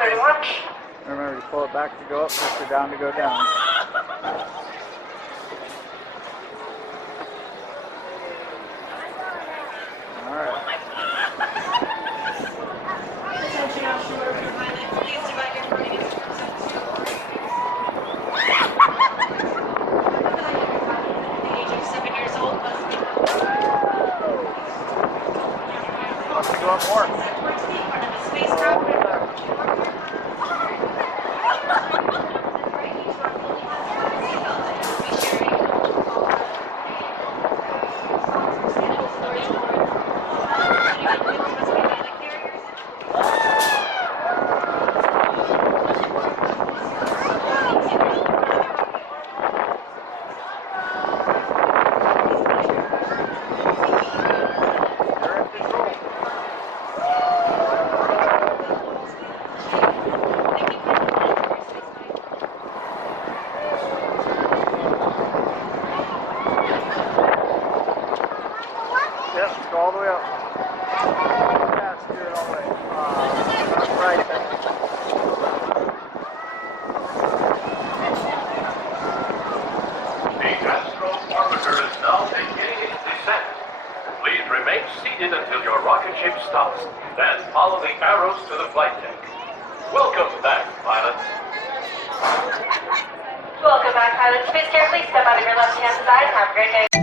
Remember to pull it back to go up, push it down to go down. Alright. Attention Astro Orbitor pilots, please divide your footing into groups of 2 or 3. The age of 7 years old must be Must go up more. towards the front of the spacecraft. Yep, go all the way up. Yeah, steer it all the way. That's right. The Astro Orbitor is now beginning its descent. Please remain seated until your rocket ship stops, then follow the arrows to the flight deck. Welcome back, pilots. Welcome back, pilots. Please carefully step out of your left-hand side and have a great day.